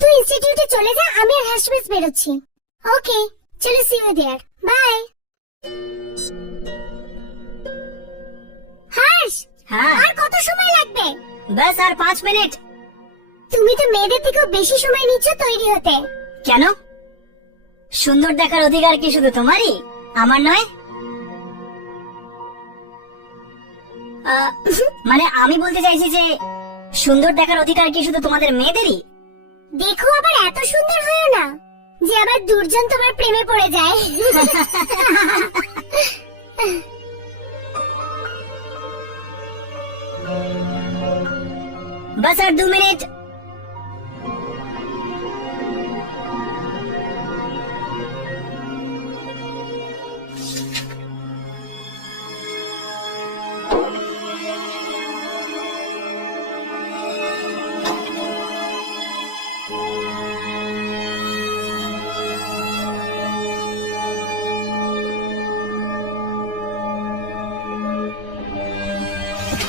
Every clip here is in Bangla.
তুই ইনস্টিটিউটে চলে যা, আমি আর হাসমিস বেরোচ্ছি। ওকে, চলো, সি ইউ দেয়ার, বাই। হাস, আর কত সময় লাগবে? बस আর 5 মিনিট। তুমি তো মেয়েদের থেকেও বেশি সময় নিচ্ছ তৈরি হতে। কেন? সুন্দর দেখার অধিকার কি শুধু তোমারই, আমার নয়? মানে আমি বলতে চাইছি যে সুন্দর দেখার অধিকার কি শুধু তোমাদের মেয়েদেরই? দেখো, আবার এত সুন্দর হয়ো না যে আবার দুর্জন তোমার প্রেমে পড়ে যায়। बस আর 2 মিনিট।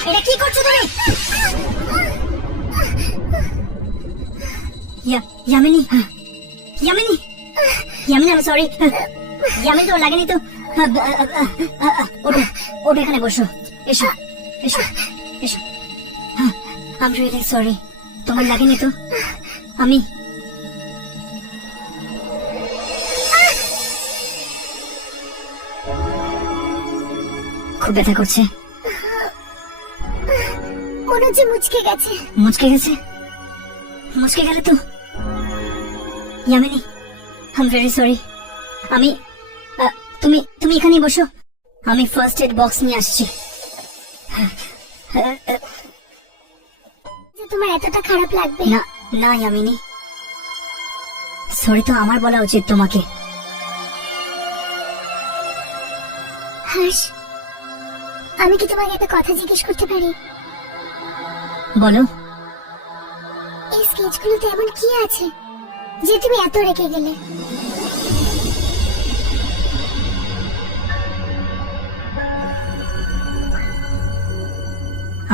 এটা কি করছো তুমি? Yamini, Yamini, Yamini, I'm sorry. यामिनी তো লাগেনি তো? ওঠো এখানে বসো, এসো এসো এসো। I'm really sorry. তোমার লাগেনি তো? আমি খুব ব্যথা করছে। মনে হচ্ছে মুচকে গেছে। মুচকে গেছে? মুচকে গেলে তো Yamini, I am very sorry. আমি তুমি এখানেই বসো, আমি ফার্স্ট এড বক্স নিয়ে আসছি। তোমার এতটা খারাপ লাগবে না না ইয়ামিনী, সরি তো আমার বলা উচিত তোমাকে। হাস, আমি কি তোমাকে একটা কথা জিজ্ঞেস করতে পারি? বলো। এই স্কেচগুলোতে এমন কি আছে যে তুমি এত রেখে গেলে?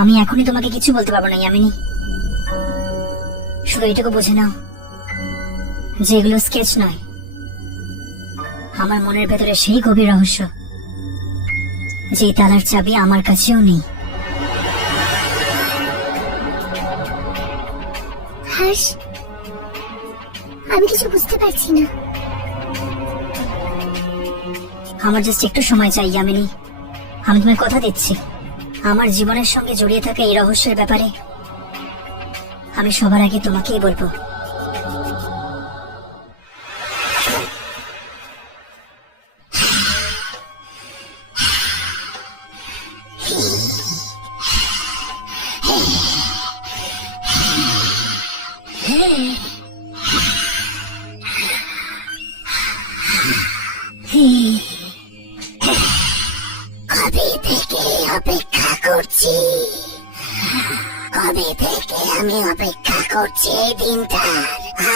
আমি এখনই তোমাকে কিছু বলতে পারবো না ইয়ামিনী, শুধু এটুকু বুঝে নাও যেগুলো স্কেচ নয়, আমার মনের ভেতরে সেই গভীর রহস্য যে তালার চাবি আমার কাছেও নেই। হাস, আমি কিছু বুঝতে পারছি না। আমার জাস্ট একটু সময় চাই ইয়ামিনী, আমি তোমায় কথা দিচ্ছি আমার জীবনের সঙ্গে জড়িয়ে থাকা এই রহস্যের ব্যাপারে আমি সবার আগে তোমাকেই বলবো। আমি অপেক্ষা করছি এই দিনটার।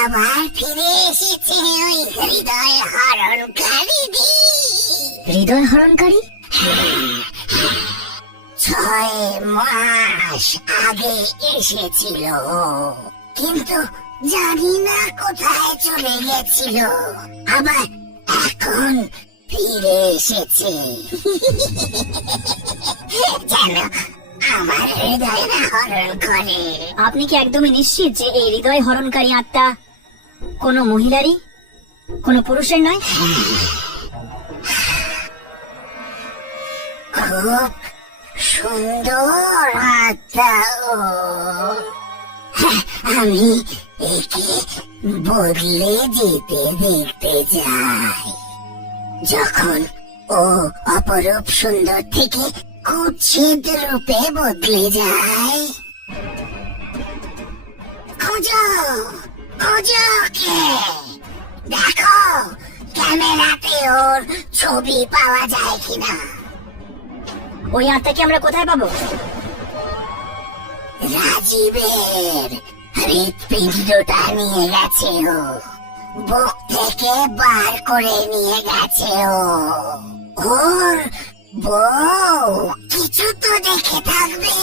আবার ফিরে এসেছে ওই হৃদয় হরণকারী দিন। হৃদয় হরণকারী? 6 মাস আগে এসেছিল, কিন্তু জানি না কোথায় চলে গেছিল, আবার এখন ফিরে এসেছে। যেন আমার হৃদয় না হরণ করে। আপনি কি একদমই নিশ্চিত যে এই হৃদয় হরণকারী আত্মা কোনো মহিলারই, কোনো পুরুষের নয়? খুব সুন্দর আত্মা ও। আমি একে বদলে যেতে দেখতে চাই। যখন ও অপরূপ সুন্দর থেকে কুৎসিত রূপে বদলে যায়। খোঁজো খোঁজো কে, দেখো ক্যামেরাতে ওর ছবি পাওয়া যায় কিনা। ওই আত্মাকে আমরা কোথায় পাবো? রাজীবের হৃৎপিণ্ডটা নিয়ে গেছে ও, বুক থেকে বার করে নিয়ে গেছে ও। ওর বউ কিছু তো দেখে থাকবে।